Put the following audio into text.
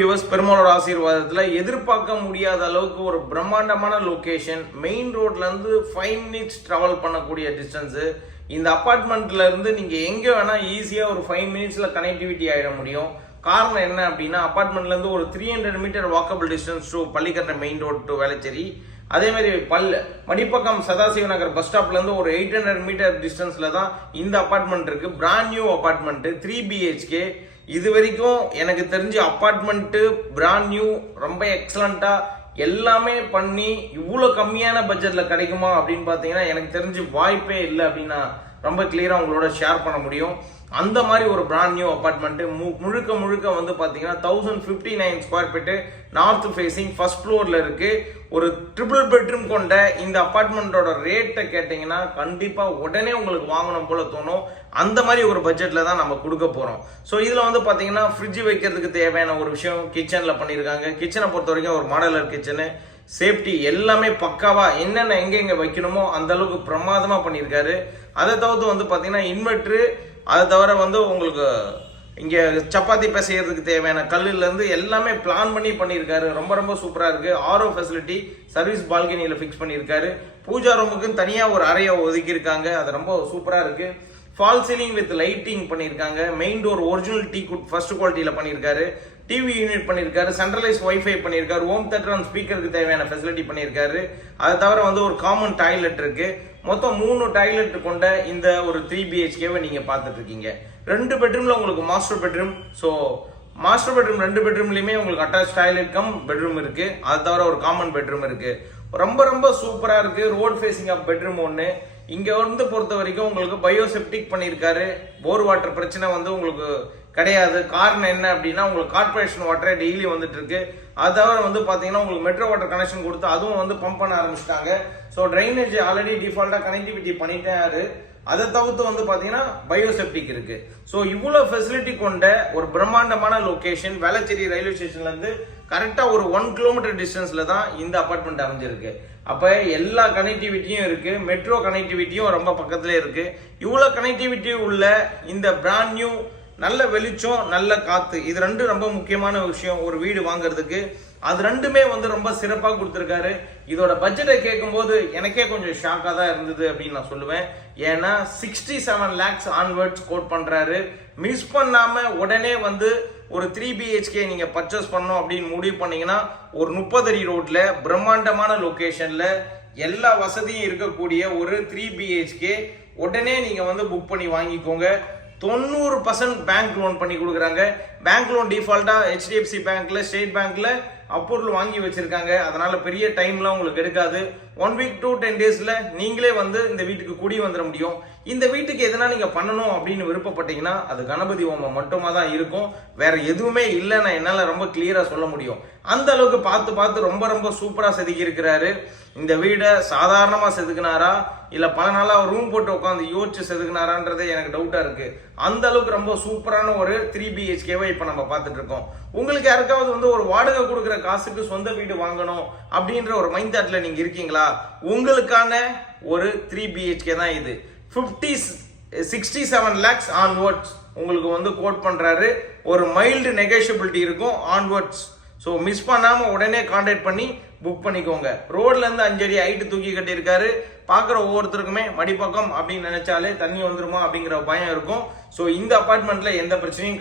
Viewers பெருமாளோட ஆசீர்வாதத்தில் எதிர்பார்க்க முடியாத அளவுக்கு ஒரு பிரம்மாண்டமான லொக்கேஷன் மெயின் ரோட்லேருந்து ஃபைவ் மினிட்ஸ் ட்ராவல் பண்ணக்கூடிய டிஸ்டன்ஸு இந்த அப்பார்ட்மெண்ட்லேருந்து நீங்கள் எங்கே வேணால் ஈஸியாக ஒரு ஃபைவ் மினிட்ஸில் கனெக்டிவிட்டி ஆகிட முடியும். காரணம் என்ன அப்படின்னா அப்பார்ட்மெண்ட்லேருந்து ஒரு three hundred metre walkable distance to பள்ளிக்கட்டை main road to Velachery. அதே மாதிரி பல் மடிப்பக்கம் சதாசிவ நகர் பஸ் ஸ்டாப்லேருந்து ஒரு எயிட் ஹண்ட்ரட் மீட்டர் டிஸ்டன்ஸில் தான் இந்த அப்பார்ட்மெண்ட் இருக்குது brand new apartment three BHK இது வரைக்கும் எனக்கு தெரிஞ்சு அப்பார்ட்மெண்ட்டு பிராண்ட் நியூ ரொம்ப எக்ஸலண்ட்டாக எல்லாமே பண்ணி இவ்வளோ கம்மியான பட்ஜெட்டில் கிடைக்குமா அப்படின்னு பார்த்தீங்கன்னா எனக்கு தெரிஞ்சு வாய்ப்பே இல்லை அப்படின்னா ரொம்ப கிளியராக உங்களோட ஷேர் பண்ண முடியும். அந்த மாதிரி ஒரு பிராண்ட் நியூ அப்பார்ட்மெண்ட் முழுக்க முழுக்க வந்து பார்த்தீங்கன்னா thousand fifty nine square feet north facing first ஃப்ளோரில் இருக்குது ஒரு ட்ரிபிள் பெட்ரூம் கொண்ட இந்த அப்பார்ட்மெண்ட்டோட ரேட்டை கேட்டிங்கன்னா கண்டிப்பாக உடனே உங்களுக்கு வாங்கணும் போல தோணும். அந்த மாதிரி ஒரு பட்ஜெட்டில் தான் நம்ம கொடுக்க போகிறோம் ஸோ இதில் வந்து பார்த்தீங்கன்னா ஃப்ரிட்ஜ் வைக்கிறதுக்கு தேவையான ஒரு விஷயம் கிச்சனில் பண்ணியிருக்காங்க கிச்சனை பொறுத்த வரைக்கும் ஒரு மாடலர் கிச்சனு சேஃப்டி எல்லாமே பக்காவா என்னென்ன எங்கெங்கே வைக்கணுமோ அந்த அளவுக்கு பண்ணியிருக்காரு அதை தவிர்த்து வந்து பார்த்தீங்கன்னா இன்வெர்ட்ரு அதை தவிர வந்து உங்களுக்கு இங்கே சப்பாத்தி பிசையறதுக்கு தேவையான கல்லுலேருந்து எல்லாமே பிளான் பண்ணி பண்ணியிருக்காரு. ரொம்ப ரொம்ப சூப்பராக இருக்குது ஆரோ ஃபெசிலிட்டி சர்வீஸ் பால்கனியில் ஃபிக்ஸ் பண்ணியிருக்காரு. பூஜா ரூமுக்குன்னு தனியாக ஒரு அறையை ஒதுக்கியிருக்காங்க. அது ரொம்ப சூப்பராக இருக்குது ஃபால் சீலிங் வித் லைட்டிங் பண்ணியிருக்காங்க main door original teak wood first குவாலிட்டியில் பண்ணியிருக்காரு டிவி யூனிட் பண்ணியிருக்காரு சென்ட்ரலைஸ் ஒய்ஃபை பண்ணியிருக்காரு ஹோம் தேட்டர் அண்ட் ஸ்பீக்கருக்கு தேவையான ஃபெசிலிட்டி பண்ணியிருக்காரு அதை தவிர வந்து ஒரு காமன் டாய்லெட் இருக்கு. மொத்தம் மூணு டாய்லெட் கொண்ட இந்த ஒரு த்ரீ பிஹெச்கேவை நீங்கள் பார்த்துட்டு இருக்கீங்க ரெண்டு பெட்ரூமில் உங்களுக்கு master bedroom so master bedroom ரெண்டு பெட்ரூம்லையுமே உங்களுக்கு அட்டாச் டாய்லெட் கம் பெட்ரூம் இருக்கு. அது தவிர ஒரு காமன் பெட்ரூம் இருக்கு. ரொம்ப ரொம்ப சூப்பராக இருக்கு. ரோட் ஃபேஸிங் அப் பெட்ரூம் ஒன்று இங்கே வந்து பொறுத்த வரைக்கும் உங்களுக்கு பயோசெப்டிக் பண்ணியிருக்காரு போர் வாட்டர் பிரச்சனை வந்து உங்களுக்கு கிடையாது. காரணம் என்ன அப்படின்னா உங்களுக்கு கார்பரேஷன் வாட்டரே டெய்லி வந்துட்டு இருக்கு அது தவிர வந்து பார்த்தீங்கன்னா உங்களுக்கு மெட்ரோ வாட்டர் கனெக்ஷன் கொடுத்து அதுவும் வந்து பம்ப் பண்ண ஆரம்பிச்சிட்டாங்க. ஸோ ட்ரைனேஜ் ஆல்ரெடி டிஃபால்ட்டாக கனெக்டிவிட்டி பண்ணிட்டாரு. அதை தவிர்த்து வந்து பார்த்தீங்கன்னா பயோசெப்டிக் இருக்கு. ஸோ இவ்வளோ ஃபெசிலிட்டி கொண்ட ஒரு பிரம்மாண்டமான லொகேஷன் வேளச்சேரி ரயில்வே ஸ்டேஷன்லேருந்து கரெக்டாக ஒரு ஒன் கிலோமீட்டர் டிஸ்டன்ஸில் தான் இந்த அப்பார்ட்மெண்ட் அமைஞ்சிருக்கு. அப்போ எல்லா கனெக்டிவிட்டியும் இருக்கு. மெட்ரோ கனெக்டிவிட்டியும் ரொம்ப பக்கத்துல இருக்கு. இவ்வளோ கனெக்டிவிட்டி உள்ள இந்த பிராண்ட் நியூ நல்ல வெளிச்சம் நல்ல காத்து. இது ரெண்டு ரொம்ப முக்கியமான விஷயம் ஒரு வீடு வாங்குறதுக்கு. அது ரெண்டுமே வந்து ரொம்ப சிறப்பாக கொடுத்துருக்காரு. இதோட பட்ஜெட்டை கேட்கும்போது எனக்கே கொஞ்சம் ஷாக்காக தான் இருந்தது அப்படின்னு நான் சொல்லுவேன். ஏன்னா sixty seven lakhs onwards quote பண்ணுறாரு மிஸ் பண்ணாமல் உடனே வந்து ஒரு த்ரீ பிஹெச்கே நீங்கள் பர்ச்சேஸ் பண்ணோம் அப்படின்னு முடிவு பண்ணீங்கன்னா ஒரு முப்பதடி ரோட்டில் பிரம்மாண்டமான லொக்கேஷனில் எல்லா வசதியும் இருக்கக்கூடிய ஒரு த்ரீ பிஹெச்கே உடனே நீங்கள் வந்து புக் பண்ணி வாங்கிக்கோங்க. தொண்ணூறு பர்சன்ட் பேங்க் லோன் பண்ணி கொடுக்குறாங்க. பேங்க் லோன் டிஃபால்ட்டாக ஹெச்டிஎஃப்சி பேங்க்கில் ஸ்டேட் பேங்க்கில் அப்ரூவல் வாங்கி வச்சுருக்காங்க. அதனால் பெரிய டைம்லாம் உங்களுக்கு எடுக்காது. ஒன் வீக் டூ டென் டேஸில் நீங்களே வந்து இந்த வீட்டுக்கு குடி வந்துட முடியும். இந்த வீட்டுக்கு எதனா நீங்கள் பண்ணணும் அப்படின்னு விருப்பப்பட்டீங்கன்னா அது கணபதி ஹோமம் மட்டுமா தான் இருக்கும். வேற எதுவுமே இல்லைன்னு என்னால் ரொம்ப கிளியராக சொல்ல முடியும். அந்த அளவுக்கு பார்த்து பார்த்து ரொம்ப ரொம்ப சூப்பராக செதுக்கி இருக்கிறாரு இந்த வீடை சாதாரணமாக செதுக்குனாரா? இல்லை பல நாளாக ரூம் போட்டு உட்காந்து யோசிச்சு செதுக்குனாரான்றதே எனக்கு டவுட்டாக இருக்குது அந்த அளவுக்கு ரொம்ப சூப்பரான ஒரு த்ரீ பிஹெச்கேவை இப்போ நம்ம பார்த்துட்டு இருக்கோம். உங்களுக்கு யாருக்காவது வந்து ஒரு வாடகை கொடுக்குற காசுக்கு சொந்த வீடு வாங்கணும் அப்படின்ற ஒரு மைண்ட் தாட்டில் நீங்கள் இருக்கீங்களா? உங்களுக்கான ஒரு த்ரீ பிஹெச்கே தான் இது. Fifty sixty seven lakhs onwards உங்களுக்கு வந்து கோட் பண்ணுறாரு ஒரு மைல்டு நெகோஷியபிலிட்டி இருக்கும். ஆன்வர்ட்ஸ் ஸோ மிஸ் பண்ணாமல் உடனே கான்டாக்ட் பண்ணி புக் பண்ணிக்கோங்க. ரோட்லேருந்து அஞ்சடி ஹைட்டு தூக்கி கட்டியிருக்காரு. பார்க்குற ஒவ்வொருத்தருக்குமே மடிப்பக்கம் அப்படின்னு நினச்சாலே தண்ணி வந்துருமா அப்படிங்கிற பயம் இருக்கும். ஸோ இந்த அப்பார்ட்மெண்ட்டில் எந்த பிரச்சனையும்